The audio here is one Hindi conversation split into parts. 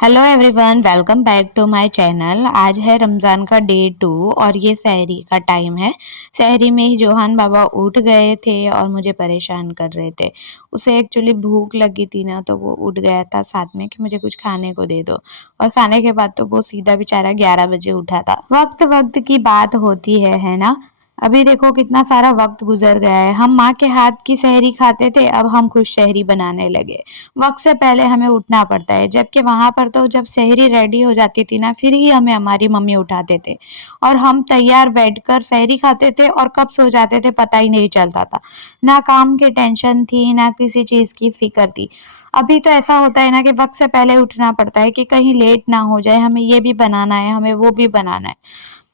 Hello everyone, welcome back to my channel. आज है रमज़ान का डे 2 और ये सहरी का टाइम है। सहरी में ही जोहान बाबा उठ गए थे और मुझे परेशान कर रहे थे। उसे एक्चुअली भूख लगी थी ना, तो वो उठ गया था साथ में कि मुझे कुछ खाने को दे दो। और खाने के बाद तो वो सीधा बेचारा 11 बजे उठा था। वक्त वक्त की बात होती है ना। अभी देखो कितना सारा वक्त गुजर गया है। हम माँ के हाथ की सहरी खाते थे, अब हम खुद सहरी बनाने लगे। वक्त से पहले हमें उठना पड़ता है, जबकि वहाँ पर तो जब सहरी रेडी हो जाती थी ना, फिर ही हमें हमारी मम्मी उठाते थे और हम तैयार बैठकर सहरी खाते थे और कब सो जाते थे पता ही नहीं चलता था। ना काम की टेंशन थी, ना किसी चीज़ की फिक्र थी। अभी तो ऐसा होता है ना कि वक्त से पहले उठना पड़ता है कि कहीं लेट ना हो जाए, हमें ये भी बनाना है, हमें वो भी बनाना है।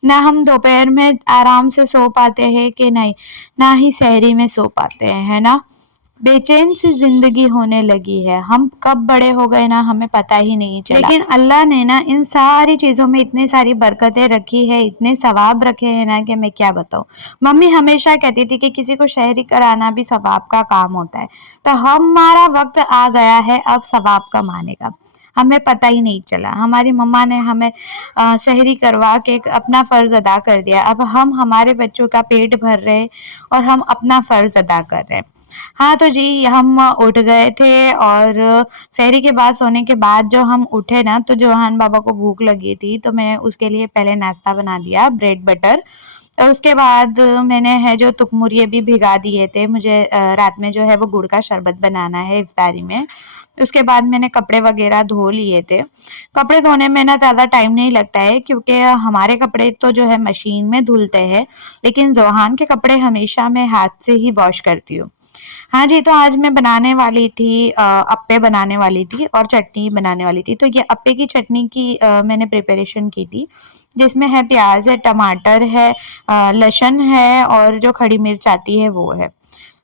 ना हम दोपहर में आराम से सो पाते हैं कि नहीं, ना ही सहरी में सो पाते हैं, है ना। बेचैन सी जिंदगी होने लगी है। हम कब बड़े हो गए ना, हमें पता ही नहीं चला। लेकिन अल्लाह ने ना इन सारी चीजों में इतनी सारी बरकतें रखी है, इतने सवाब रखे हैं ना कि मैं क्या बताऊं। मम्मी हमेशा कहती थी कि किसी को शहरी कराना भी सवाब का काम होता है। तो हमारा वक्त आ गया है अब सवाब कमाने का। हमें पता ही नहीं चला। हमारी मम्मा ने हमें सहरी करवा के अपना फ़र्ज़ अदा कर दिया। अब हम हमारे बच्चों का पेट भर रहे हैं और हम अपना फ़र्ज़ अदा कर रहे हैं। हाँ तो जी, हम उठ गए थे और सहरी के बाद सोने के बाद जो हम उठे ना, तो जोहान बाबा को भूख लगी थी, तो मैं उसके लिए पहले नाश्ता बना दिया, ब्रेड बटर। और उसके बाद मैंने है जो तुकमुरिये भी भिगा दिए थे। मुझे रात में जो है वो गुड़ का शरबत बनाना है इफ्तारी में। उसके बाद मैंने कपड़े वगैरह धो लिए थे। कपड़े धोने में ना ज़्यादा टाइम नहीं लगता है, क्योंकि हमारे कपड़े तो जो है मशीन में धुलते हैं, लेकिन जोहान के कपड़े हमेशा मैं हाथ से ही वॉश करती हूँ। हाँ जी, तो आज मैं बनाने वाली थी अप्पे बनाने वाली थी और चटनी बनाने वाली थी। तो ये अप्पे की चटनी की मैंने प्रिपरेशन की थी, जिसमें है प्याज है, टमाटर है, लहसुन है और जो खड़ी मिर्च आती है वो है।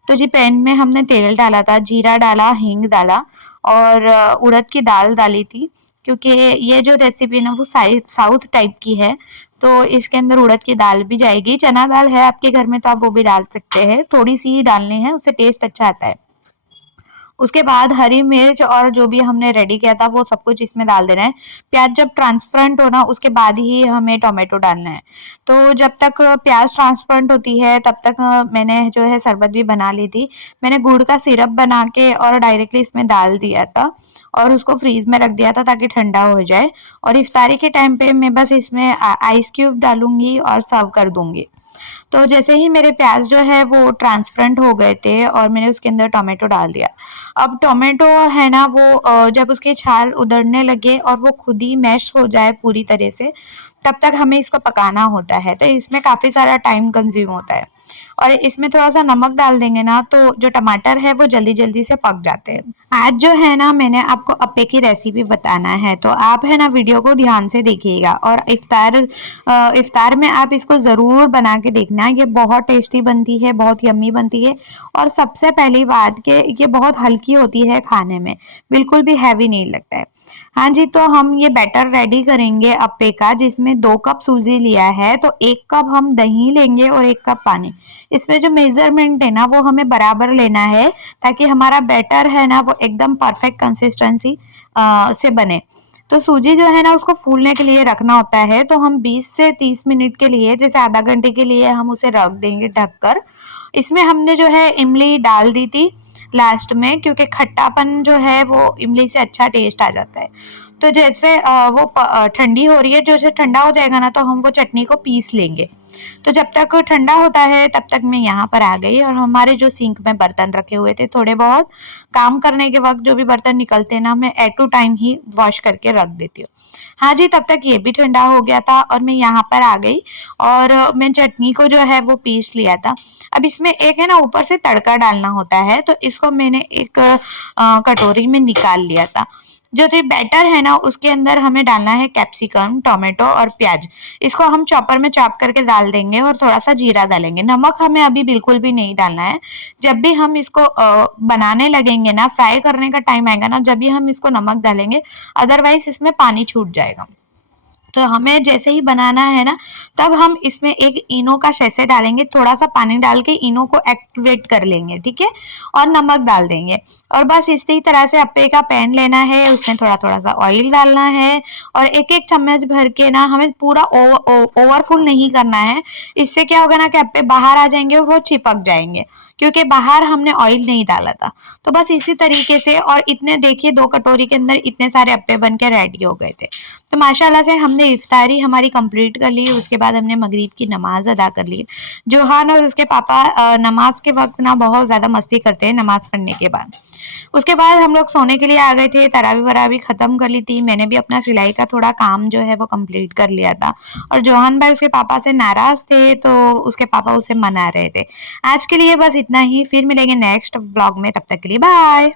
तो जी पैन में हमने तेल डाला था, जीरा डाला, हींग डाला और उड़द की दाल डाली थी, क्योंकि ये जो रेसिपी ना वो साउथ टाइप की है, तो इसके अंदर उड़द की दाल भी जाएगी। चना दाल है आपके घर में तो आप वो भी डाल सकते हैं, थोड़ी सी ही डालनी है, उससे टेस्ट अच्छा आता है। उसके बाद हरी मिर्च और जो भी हमने रेडी किया था वो सब कुछ इसमें डाल देना है। प्याज जब ट्रांसपेरेंट हो ना, उसके बाद ही हमें टोमेटो डालना है। तो जब तक प्याज ट्रांसपेरेंट होती है तब तक मैंने जो है शरबत भी बना ली थी। मैंने गुड़ का सिरप बना के और डायरेक्टली इसमें डाल दिया था और उसको फ्रीज में रख दिया था ताकि ठंडा हो जाए। और इफ्तारी के टाइम पे मैं बस इसमें आइस क्यूब डालूंगी और सर्व कर दूंगी। तो जैसे ही मेरे प्याज जो है वो ट्रांसपेरेंट हो गए थे और मैंने उसके अंदर टोमेटो डाल दिया। अब टोमेटो है ना वो जब उसके छाल उधड़ने लगे और वो खुद ही मैश हो जाए पूरी तरह से, तब तक हमें इसको पकाना होता है। तो इसमें काफ़ी सारा टाइम कंज्यूम होता है और इसमें थोड़ा सा नमक डाल देंगे ना, तो जो टमाटर है वो जल्दी जल्दी से पक जाते हैं। आज जो है ना मैंने आपको अप्पे की रेसिपी बताना है, तो आप है ना वीडियो को ध्यान से देखिएगा और इफ्तार में आप इसको ज़रूर बना के देखना। ये बहुत टेस्टी बनती है, बहुत यम्मी बनती है और सबसे पहली बात कि ये बहुत हल्की होती है खाने में, बिल्कुल भी हैवी नहीं लगता है। हाँ जी, तो हम ये बैटर रेडी करेंगे अप्पे का, जिसमें 2 कप सूजी लिया है, तो 1 कप हम दही लेंगे और 1 कप पानी। इसमें जो मेजरमेंट है ना वो हमें बराबर लेना है, ताकि हमारा बैटर है ना वो एकदम परफेक्ट कंसिस्टेंसी से बने। तो सूजी जो है ना उसको फूलने के लिए रखना होता है, तो हम 20 से 30 मिनट के लिए, जैसे आधा घंटे के लिए हम उसे रख देंगे ढककर। इसमें हमने जो है इमली डाल दी थी लास्ट में, क्योंकि खट्टापन जो है वो इमली से अच्छा टेस्ट आ जाता है। तो जैसे वो ठंडी हो रही है, जैसे ठंडा हो जाएगा ना तो हम वो चटनी को पीस लेंगे। तो जब तक ठंडा होता है तब तक मैं यहाँ पर आ गई और हमारे जो सिंक में बर्तन रखे हुए थे, थोड़े बहुत काम करने के वक्त जो भी बर्तन निकलते हैं ना, मैं एट टू टाइम ही वॉश करके रख देती हूँ। हाँ जी, तब तक ये भी ठंडा हो गया था और मैं यहाँ पर आ गई और मैं चटनी को जो है वो पीस लिया था। अब इसमें एक है ना ऊपर से तड़का डालना होता है, तो इसको मैंने एक कटोरी में निकाल लिया था। जो तो बैटर है ना उसके अंदर हमें डालना है कैप्सिकम, टोमेटो और प्याज। इसको हम चॉपर में चॉप करके डाल देंगे और थोड़ा सा जीरा डालेंगे। नमक हमें अभी बिल्कुल भी नहीं डालना है। जब भी हम इसको बनाने लगेंगे ना, फ्राई करने का टाइम आएगा ना, जब भी हम इसको नमक डालेंगे, अदरवाइज इसमें पानी छूट जाएगा। तो हमें जैसे ही बनाना है ना, तब हम इसमें एक इनो का सैशे डालेंगे, थोड़ा सा पानी डाल के इनो को एक्टिवेट कर लेंगे, ठीक है, और नमक डाल देंगे। और बस इसी तरह से अप्पे का पैन लेना है, उसमें थोड़ा थोड़ा सा ऑयल डालना है और एक एक चम्मच भर के ना हमें पूरा ओवरफुल नहीं करना है। इससे क्या होगा ना कि अप्पे बाहर आ जाएंगे और वो चिपक जाएंगे, क्योंकि बाहर हमने ऑयल नहीं डाला था। तो बस इसी तरीके से, और इतने देखिए 2 कटोरी के अंदर इतने सारे अप्पे बन के रेडी हो गए थे। तो माशाल्लाह से हमने इफ्तारी हमारी कंप्लीट कर ली। उसके बाद हमने मगरिब की नमाज अदा कर ली। जोहान और उसके पापा नमाज के वक्त ना बहुत ज़्यादा मस्ती करते हैं नमाज पढ़ने के बाद। उसके बाद हम लोग सोने के लिए आ गए थे, तरावी वरावी ख़त्म कर ली थी। मैंने भी अपना सिलाई का थोड़ा काम जो है वो कंप्लीट कर लिया था, और जोहान भाई उसके पापा से नाराज़ थे, तो उसके पापा उसे मना रहे थे। आज के लिए बस इतना ही, फिर मिलेंगे नेक्स्ट व्लॉग में, तब तक के लिए बाय।